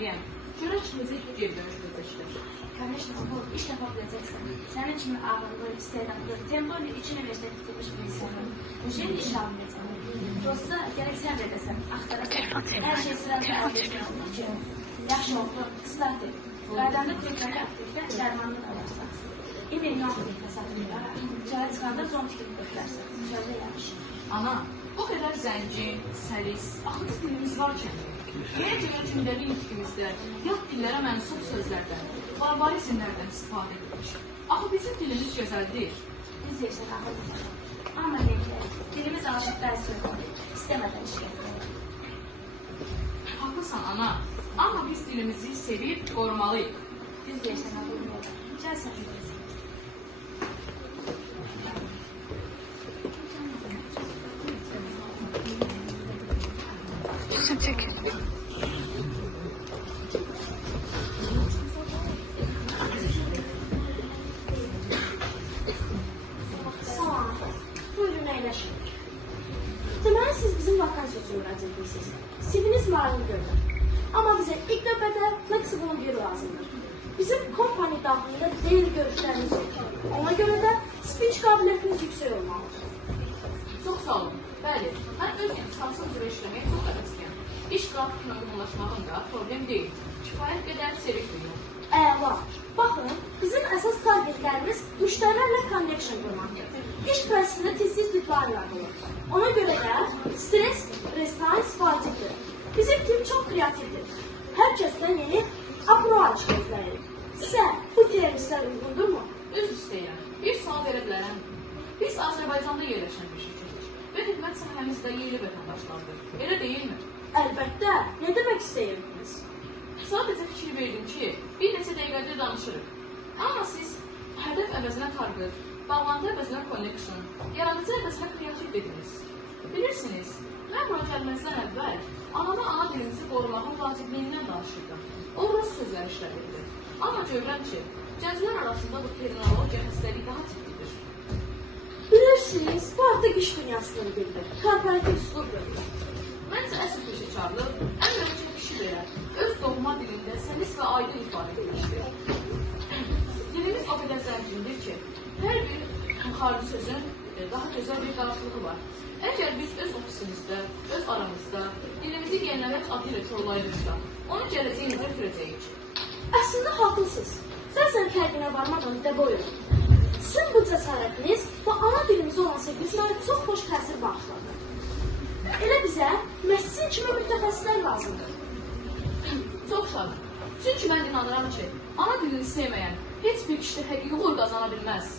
etməliyəm? Görək necə geri dönüş gözləşdir. Конечно, oğul, iş tapa biləcəksən. Sənin kimi ağırlı, istedadlı, tempolu 2 universitet bitirmiş bir insanın necə iş almayacaq? Prosta gərək səbr edəsən, axtarasan. Hər şey sırasında əldə etmək ki, yaxşı oldu, start et. Qaydanda kulübləri aktivdə dərmanını alarsan. İmeyni aktivdə satırlar. Çaya çıxanda zon tikini götürərsən. Müsəvdə yaxşı. Ana, o qədər zəngin, səlis, axıcı dilimiz varkən, Gəncəyə gündəlik nitqimizdə yad dillərə mənsub sözlərdən, barbarizmlərdən istifadə edilir. Axı bizim dilimiz gözəldir. Biz yaşaq ağıldır. Amma deyək, dilimiz aşıqlar sözləri, istəmədən işləyək. Haklısın ana, amma biz dilimizi sevib qorumalıyıq. Biz yaşaq ağıldır. Gəl sən görəsən. Çekil. Salam. Buyurun, əyləşin. Deməli, siz bizim vakansiya üçün müraciət edirsiniz. CV-niz malum görünür. Amma bizə ilk növbədə flexible bir lazımdır. Bizim kompani daxilində deyil görüşlərimiz yoxdur. Ona görə də speech qabiliyyətiniz yüksək olmalıdır. Çox sağ olun. Bəli, mən öz ixtisasım üzrə işləmək çox həvəsliyəm. İş qrafiklə uyğunlaşmağım da problem deyil. Kifayət qədər sevikliyim. Əla. Baxın, bizim əsas targetlərimiz müştərilərlə connection qurmaqdır. İş prosesində tez-tez deadline yaradılır. Ona görə də stres, resistans vacibdir. Bizim tim çox kreativdir. Hər kəsdən yeni approach gözləyirik. Sizə bu termislər uyğundurmu? Öz istəyirəm. Bir sual verə bilərəm. Biz Azərbaycanda yerləşən bir şirkətik və xidmət sahəmizdə yerli vətəndaşlardır. Elə deyilmi? Əlbəttə. Nə demək istəyirdiniz? Sadəcə fikir verdim ki, bir neçə dəqiqədə danışırıq. Amma siz hədəf əvəzinə target, bağlantı əvəzinə connection, yaradıcı əvəzinə kreativ dediniz. Bilirsiniz, mən buna gəlməzdən əvvəl anama ana dilimizi qorumağın vacibliyindən danışırdım. O rus sözləri işlədirdi. Amma görürəm ki, gənclər arasında bu terminologiya xəstəlik daha ciddidir. Bilirsiniz, bu artıq iş dünyasının biridir. Korporativ üslubdur. Məncə əsl peşəkarlıq ən ölçək kişilərə öz doğma dilində səlis və aydın ifadə edilmişdir. Dilimiz o qədər zəngindir ki, hər bir xarici sözün daha gözəl bir qarşılığı var. Əgər biz öz ofisimizdə, öz aramızda dilimizi yeniləmək adı ilə korlayırıqsa, onu gələcəyə necə ötürəcəyik? Əslində haqlısınız. Bəzən fərqinə varmadan dəboyun. Sizin bu cəsarətiniz və ana dilimizi olan sevginizlə çox xoş təsir bağışladı. Elə bizə məhsin kimi mütəxəssislər lazımdır. Çox şadım. Çünki mən inanıram ki, ana dilini sevməyən heç bir kişi həqiqi uğur qazana bilməz.